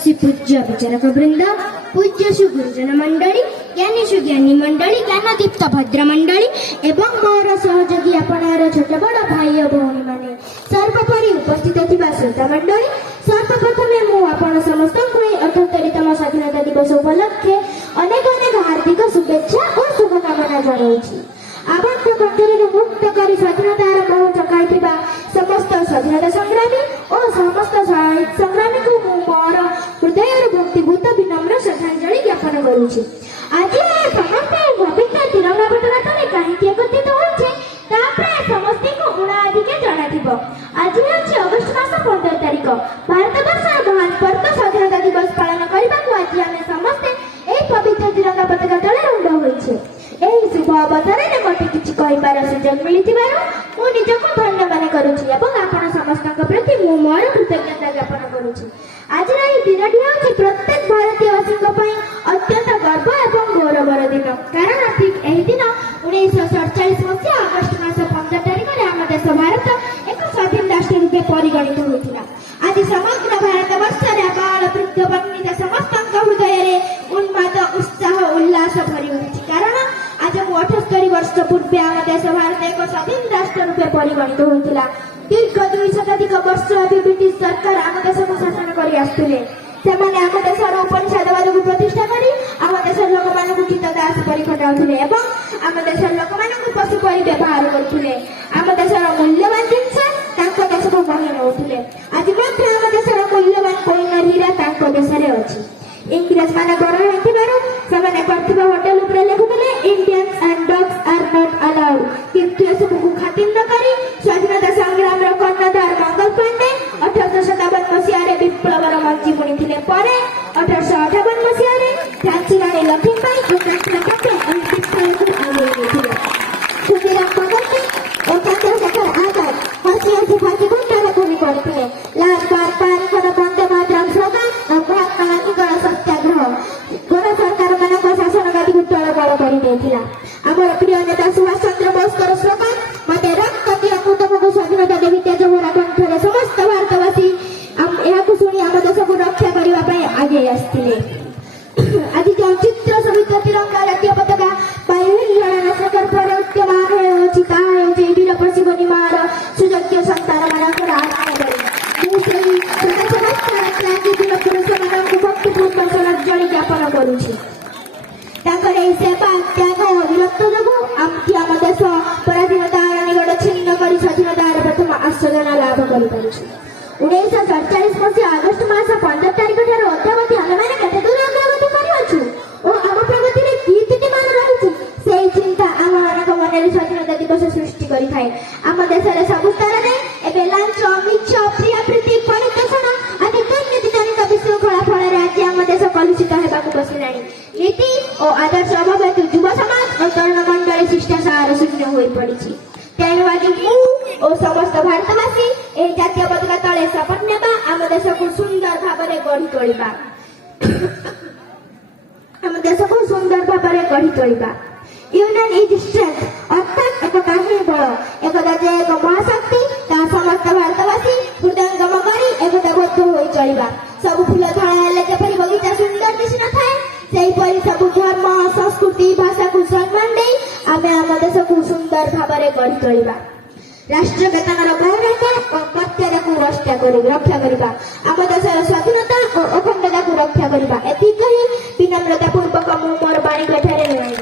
उपस्थित पूज्य विचारक वृंद, पूज्यशु गुरुजन मंडली, ज्ञानीशु ज्ञानी मंडली, ज्ञानदीप्त भद्र मंडली एवं मोर सहयोगी आपणार छोट बड़ भाई और भौणी माने सर्वोपरि उपस्थित थिबा श्रोता मंडली, सर्वप्रथमे मु आपण समस्त को 78तम स्वाधीनता दिवस उपलक्षे अनेक अनेक हार्दिक शुभेच्छा और शुभकामना जणाउछि। आबंध बंधन मुक्त कर स्वाधीनतार मोह चकाइथिबा समस्त स्वाधीनता संग्रामी और समस्त संग्रामी को मोर हृदय भक्तिभूत विनम्र श्रद्धांजलि ज्ञापन करुछि। आज समस्त पवित्र तिरंगा पताका तले काहेकि एकत्रित होइछे तापरे समस्त को गुणा अधिके जणाथिबो। आज होछि अगस्त मास 15 तारिख, भारतवर्षर महान पर्व स्वाधीनता दिवस पालन करबाकू आज आमे समस्त एई पवित्र तिरंगा पताका तले रुंड होइछे। एही शुभ अवसर में मते किछि कहिबार सुजोग मिलिथिबारु मु निजको धन्यवाद करूछि एवं आपण समस्तक प्रति मु मोर कृतज्ञता ज्ञापन करूछि। आज एही दिनटी होछि प्रत्येक भारतीयवासीक पई अत्यंत गर्व एवं गौरवर दिन, कारण ठीक एही दिन 1947 मसीहा अगस्त मास 15 तारिख रे हम देश भारत एक स्वाधीन राष्ट्र रूपे परिगणित होइथिला। आज समग्र भारतवर्ष रे बाल वृद्ध वनिता समस्तक हृदय रे उन्माद उत्साह उल्लास भरि उठिछि, कारण आज 78 वर्ष पूर्व आम देश भारत एक स्वाधीन राष्ट्र रूपे परिगणित होता। दीर्घ 2 शताधिक वर्ष ब्रिटिश सरकार आम देश को शासन कर आम देशर उपनिषदवाद को प्रतिष्ठा कर आम देशर लोक मान गीत दास परी खटाऊले और आम देशर लोक मान पशु परी व्यवहार करते। आम देशर मूल्यवान जिनस देश को बही नौले। आज आम देशर मूल्यवान कोइनर हीरा देश में अच्छी। इंग्रेज मान गरम होते होटेल लिखुले Indians and dogs are not allowed, किंतु ये सब खातिर न करी स्वाधीनता संग्राम कर्णधार मंगल पांडे 1857 मसीह विप्लवर मंची बुणी 1858 मसीह झांसी राणी लक्ष्मीबाई खुदीराम भगत और चंद्रशेखर आजाद हसी हसी फांसी गुंडार भूमि करते। लाल बार पारिकर वंदे मातरम स्लोगान और महात्मा गांधीकर सत्याग्रह गण सरकार मान शासन गादी को टलबल कर आमर प्रिय नेता सुभाष चंद्र बोसकर स्लोगान मते रक्त दिया को तुमको स्वाधीनता देवी तेज मोरा कंठरे समस्त भारतवासी यह शुणी आम देश को रक्षा करने आगे आसते। आज जो चित्र सहित तिरंगा जातीय पताका बायुहीन सरकार पर उद्यमान होती वीर प्रसिद्ध निमार सुयोग्य संतान मानकर भक्तिपूर्ण श्रद्धांजलि ज्ञापन करुछि। सेवा त्याग वीरत्व जो आमकी आम देश पराधीनता निगड़ छिन्न कर स्वाधीनतार प्रथम आस्वादन लाभ कर 1947 मसीहा अगस्त मास 15 तारिख ठार अद्यावधि आम मैंने केते दूर अग्रगति करिछु और आम प्रगति रे की त्रुटिमान रहिछि सेही चिंता आम मानक मन रे स्वाधीनता दिवस सृष्टि करि थाए। आम देश रे सब स्तर रे एबे लांच मिछ प्रिय प्रीति परिदर्शन आदि दुर्नीति जनित विशृंखला फल रे आज आम देश कलुषित हेबाकू बसिलानी। नीति और आदर्श अभाव हेतु युव समाज और तरुण मंडली शिष्टाचार शून्य हो पड़ी। तेणु आज मु और समस्त भारतवासी एही जातीय पताका तले शपथ नेबा आम देश को सुंदर भाव में गढ़ी तोलिबा आम देश को सुंदर भाव में गढ़ी तोलिबा। यूनियन इज स्ट्रेंथ अर्थात एक काहे बल एकता जे एक महाशक्ति ता समस्त भारतवासी हृदयंगम करी एकताबद्ध होई चलिबा। सब फूल धड़ा हेले जेपरि बगीचा सुंदर दिसि न थाए सेहीपरि सब धर्म संस्कृति भाषा को सम्मान दे आमे आम देश को सुंदर भाव में गढ़ी तोलिबा। राष्ट्रपितार गौरव और कर्तव्य को रक्षा करवा आम देशर स्वाधीनता और अखंडता को रक्षा करवा एतिक ही विनम्रता पूर्वक मु मोर बाणी कठारे लड़ाई।